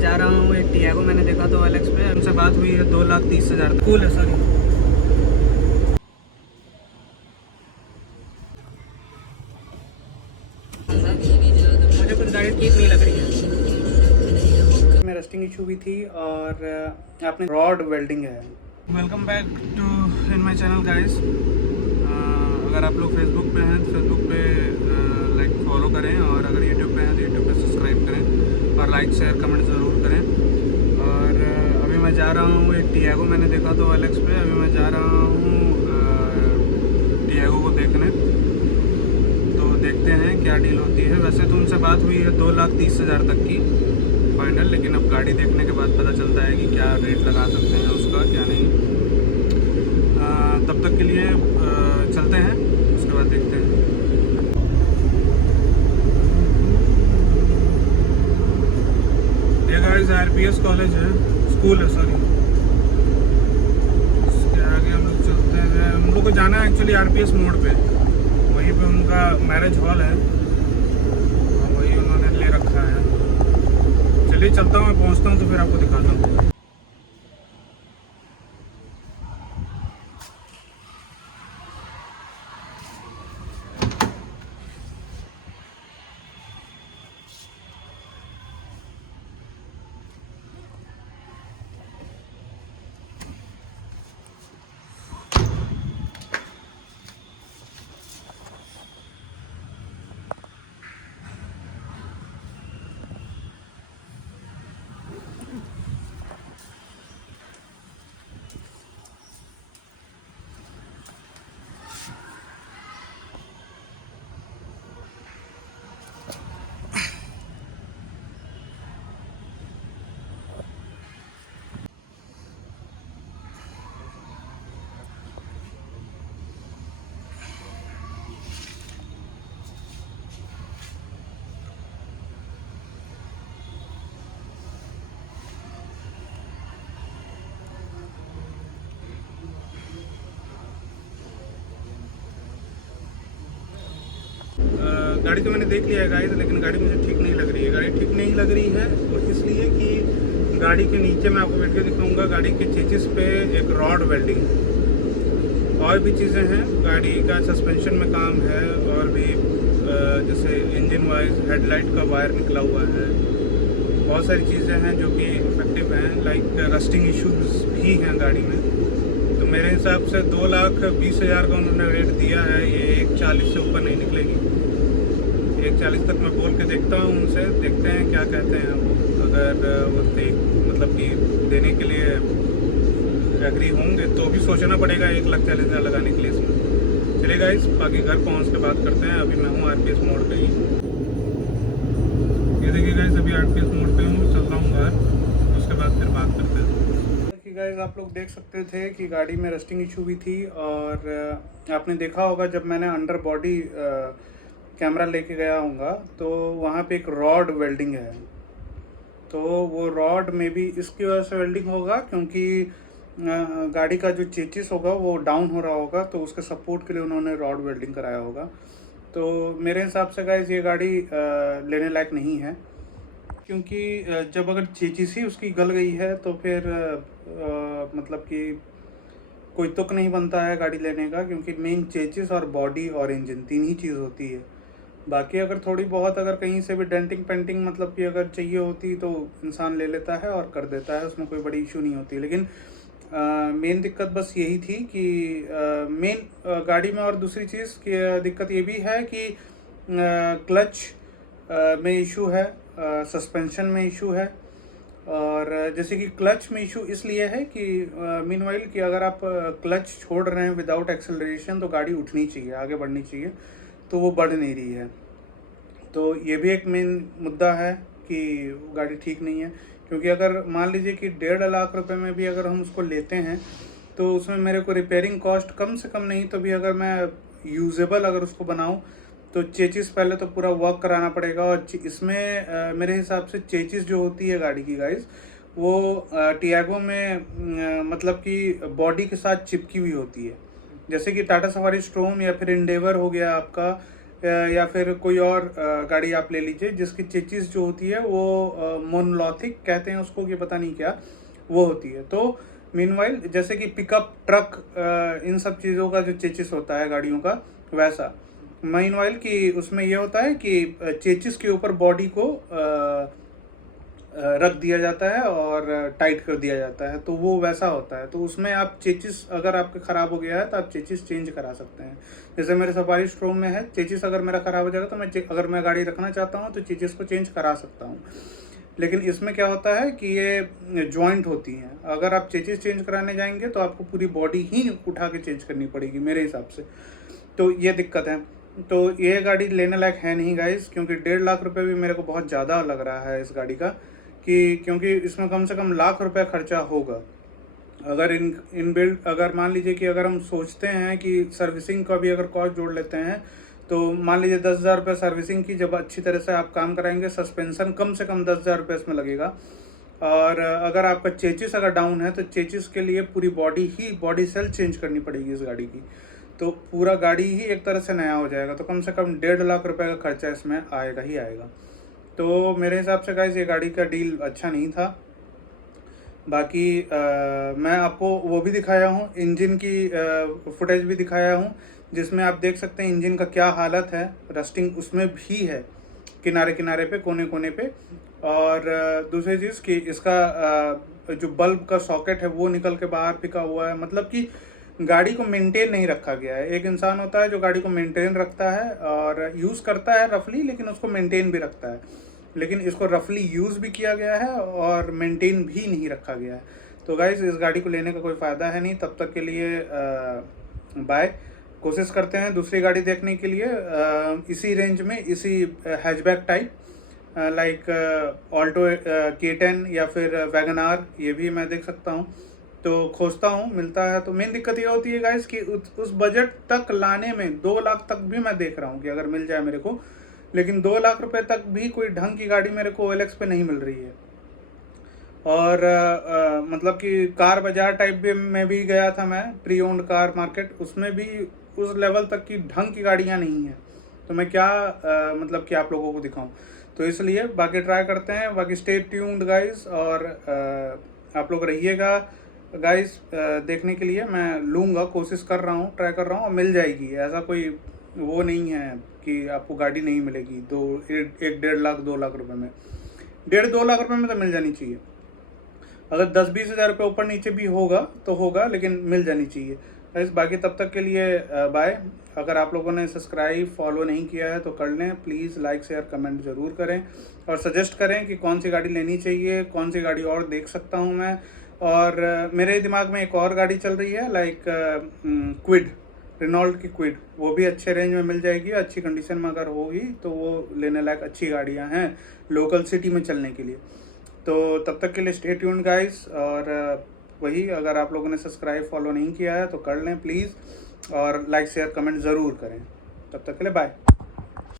जा रहा हूँ। एक टियागो मैंने देखा तो एलेक्स पे, उनसे बात हुई है 2,30,000 कूल है। सॉरी, मुझे कुछ गाड़ी ठीक नहीं लग रही है। में रस्टिंग इशू भी थी और आपने रॉड वेल्डिंग है। Welcome back to in my channel guys. अगर आप लोग फेसबुक पे हैं तो फेसबुक पे लाइक फॉलो करें, और अगर यूट्यूब पे हैं तो यूट्यूब पे सब्सक्राइब करें और लाइक शेयर कमेंट ज़रूर करें। और अभी मैं जा रहा हूँ, एक टियागो मैंने देखा तो एलेक्स पे, अभी मैं जा रहा हूँ टियागो को देखने। तो देखते हैं क्या डील होती है। वैसे तो उनसे बात हुई है 2,30,000 तक की फाइनल, लेकिन अब गाड़ी देखने के बाद पता चलता है कि क्या रेट लगा सकते हैं उसका, क्या नहीं। तब तक के लिए चलते हैं, उसके बाद देखते हैं। ये गाइस आरपीएस कॉलेज है, स्कूल है सॉरी। इसके आगे हम लोग चलते हैं। हम लोग को जाना है एक्चुअली आरपीएस मोड़ पे, वहीं पे उनका मैरिज हॉल है, वही उन्होंने ले रखा है। चलिए चलता हूँ, मैं पहुँचता हूँ तो फिर आपको दिखाता हूँ। गाड़ी तो मैंने देख लिया है गाइस, लेकिन गाड़ी मुझे ठीक नहीं लग रही है। गाड़ी ठीक नहीं लग रही है वो इसलिए कि गाड़ी के नीचे मैं आपको वीडियो दिखाऊंगा, गाड़ी के चेचिस पे एक रॉड वेल्डिंग, और भी चीज़ें हैं। गाड़ी का सस्पेंशन में काम है, और भी जैसे इंजन वाइज हेडलाइट का वायर निकला हुआ है। बहुत सारी चीज़ें हैं जो कि इफेक्टिव हैं, लाइक रस्टिंग इश्यूज भी हैं गाड़ी में। तो मेरे हिसाब से 2,20,000 का उन्होंने रेट दिया है। ये 1,40 से ऊपर नहीं निकलेगी। 1,40 तक मैं बोल के देखता हूँ उनसे, देखते हैं क्या कहते हैं वो। अगर वो मतलब कि देने के लिए एग्री होंगे तो भी सोचना पड़ेगा 1,40,000 लगाने के लिए इसमें। चलिए गाइस, बाकी घर पहुँच के बात करते हैं। अभी मैं हूँ आरपीएस मोड़ पे ही। ये देखिए गाइस, अभी आरपीएस मोड़ पे हूँ, चल रहा हूँ घर, उसके बाद फिर बात करते हैं। देखिए गाइस, आप लोग देख सकते थे कि गाड़ी में रस्टिंग इशू भी थी, और आपने देखा होगा जब मैंने अंडर बॉडी कैमरा लेके गया हूँगा तो वहाँ पे एक रॉड वेल्डिंग है। तो वो रॉड में भी इसकी वजह से वेल्डिंग होगा, क्योंकि गाड़ी का जो चेचिस होगा वो डाउन हो रहा होगा, तो उसके सपोर्ट के लिए उन्होंने रॉड वेल्डिंग कराया होगा। तो मेरे हिसाब से गाइस ये गाड़ी लेने लायक नहीं है, क्योंकि जब अगर चेचिस ही उसकी गल गई है तो फिर मतलब कि कोई तुक नहीं बनता है गाड़ी लेने का, क्योंकि मेन चेचिस और बॉडी और इंजन तीन ही चीज़ होती है। बाकी अगर थोड़ी बहुत अगर कहीं से भी डेंटिंग पेंटिंग मतलब कि अगर चाहिए होती तो इंसान ले लेता है और कर देता है, उसमें कोई बड़ी इशू नहीं होती। लेकिन मेन दिक्कत बस यही थी कि मेन गाड़ी में, और दूसरी चीज़ की दिक्कत ये भी है कि क्लच में इशू है, सस्पेंशन में इशू है। और जैसे कि क्लच में इशू इसलिए है कि मीनवाइल कि अगर आप क्लच छोड़ रहे हैं विदाउट एक्सेलरेशन तो गाड़ी उठनी चाहिए, आगे बढ़नी चाहिए, तो वो बढ़ नहीं रही है। तो ये भी एक मेन मुद्दा है कि गाड़ी ठीक नहीं है। क्योंकि अगर मान लीजिए कि 1.5 लाख रुपए में भी अगर हम उसको लेते हैं तो उसमें मेरे को रिपेयरिंग कॉस्ट कम से कम नहीं तो भी अगर मैं यूजेबल अगर उसको बनाऊं तो चेचिस पहले तो पूरा वर्क कराना पड़ेगा। और इसमें मेरे हिसाब से चेचिस जो होती है गाड़ी की गाइस, वो टियागो में मतलब कि बॉडी के साथ चिपकी हुई होती है। जैसे कि टाटा सफारी स्ट्रोम या फिर इंडेवर हो गया आपका, या फिर कोई और गाड़ी आप ले लीजिए जिसकी चेचिस जो होती है वो मोनोलिथिक कहते हैं उसको, कि पता नहीं क्या वो होती है। तो मीनवाइल जैसे कि पिकअप ट्रक इन सब चीज़ों का जो चेचिस होता है गाड़ियों का, वैसा मीनवाइल कि उसमें ये होता है कि चेचिस के ऊपर बॉडी को रख दिया जाता है और टाइट कर दिया जाता है, तो वो वैसा होता है। तो उसमें आप चेचिस अगर आपके ख़राब हो गया है तो आप चेचिस चेंज करा सकते हैं। जैसे मेरे सफारी स्ट्रोम में है, चेचिस अगर मेरा ख़राब हो जाएगा तो मैं अगर मैं गाड़ी रखना चाहता हूँ तो चेचिस को चेंज करा सकता हूँ। लेकिन इसमें क्या होता है कि ये जॉइंट होती हैं, अगर आप चेचिस चेंज कराने जाएंगे तो आपको पूरी बॉडी ही उठा के चेंज करनी पड़ेगी मेरे हिसाब से, तो ये दिक्कत है। तो ये गाड़ी लेने लायक है नहीं गाइस, क्योंकि 1.5 लाख रुपए भी मेरे को बहुत ज़्यादा लग रहा है इस गाड़ी का, कि क्योंकि इसमें कम से कम लाख रुपए खर्चा होगा। अगर इन बिल्ड अगर मान लीजिए कि अगर हम सोचते हैं कि सर्विसिंग का भी अगर कॉस्ट जोड़ लेते हैं तो मान लीजिए 10,000 रुपये सर्विसिंग की, जब अच्छी तरह से आप काम कराएंगे सस्पेंशन कम से कम 10,000 रुपये इसमें लगेगा। और अगर आपका चेचिस अगर डाउन है तो चेचिस के लिए पूरी बॉडी सेल चेंज करनी पड़ेगी इस गाड़ी की, तो पूरा गाड़ी ही एक तरह से नया हो जाएगा। तो कम से कम 1.5 लाख रुपए का खर्चा इसमें आएगा ही आएगा। तो मेरे हिसाब से गाइस ये गाड़ी का डील अच्छा नहीं था। बाकी मैं आपको वो भी दिखाया हूँ, इंजन की फुटेज भी दिखाया हूँ, जिसमें आप देख सकते हैं इंजन का क्या हालत है, रस्टिंग उसमें भी है किनारे किनारे पे, कोने कोने पे। और दूसरी चीज़ कि इसका जो बल्ब का सॉकेट है वो निकल के बाहर फेंका हुआ है, मतलब कि गाड़ी को मेंटेन नहीं रखा गया है। एक इंसान होता है जो गाड़ी को मेंटेन रखता है और यूज़ करता है रफली, लेकिन उसको मेंटेन भी रखता है, लेकिन इसको रफली यूज़ भी किया गया है और मेंटेन भी नहीं रखा गया है। तो गाइज़ इस गाड़ी को लेने का कोई फ़ायदा है नहीं। तब तक के लिए बाय। कोशिश करते हैं दूसरी गाड़ी देखने के लिए इसी रेंज में, इसी hatchback type, like Alto K10 या फिर वैगनार, ये भी मैं देख सकता हूँ। तो खोजता हूँ, मिलता है तो मेन दिक्कत ये होती है गाइस कि उस बजट तक लाने में 2 लाख तक भी मैं देख रहा हूँ कि अगर मिल जाए मेरे को, लेकिन 2 लाख रुपए तक भी कोई ढंग की गाड़ी मेरे को OLX पे नहीं मिल रही है। और मतलब कि कार बाजार टाइप में भी गया था मैं, प्री ओन्ड कार मार्केट, उसमें भी उस लेवल तक की ढंग की गाड़ियाँ नहीं हैं। तो मैं क्या मतलब कि आप लोगों को दिखाऊं, तो इसलिए बाकी ट्राई करते हैं। बाकी स्टे ट्यून्ड गाइस, और आप लोग रहिएगा गाइस देखने के लिए। मैं लूँगा, कोशिश कर रहा हूँ, ट्राई कर रहा हूँ, और मिल जाएगी। ऐसा कोई वो नहीं है कि आपको गाड़ी नहीं मिलेगी 1.5 लाख 2 लाख रुपए में, 1.5-2 लाख रुपए में तो मिल जानी चाहिए। अगर 10-20 हज़ार रुपये ऊपर नीचे भी होगा तो होगा, लेकिन मिल जानी चाहिए गाइस। बाकी तब तक के लिए बाय। अगर आप लोगों ने सब्सक्राइब फॉलो नहीं किया है तो कर लें प्लीज़, लाइक शेयर कमेंट ज़रूर करें, और सजेस्ट करें कि कौन सी गाड़ी लेनी चाहिए, कौन सी गाड़ी और देख सकता हूँ मैं। और मेरे दिमाग में एक और गाड़ी चल रही है, लाइक क्विड, रेनॉल्ट की क्विड, वो भी अच्छे रेंज में मिल जाएगी, अच्छी कंडीशन में अगर होगी तो वो लेने लायक अच्छी गाड़ियाँ हैं लोकल सिटी में चलने के लिए। तो तब तक के लिए स्टे ट्यून्ड गाइस। और वही, अगर आप लोगों ने सब्सक्राइब फॉलो नहीं किया है तो कर लें प्लीज़, और लाइक शेयर कमेंट ज़रूर करें। तब तक के लिए बाय।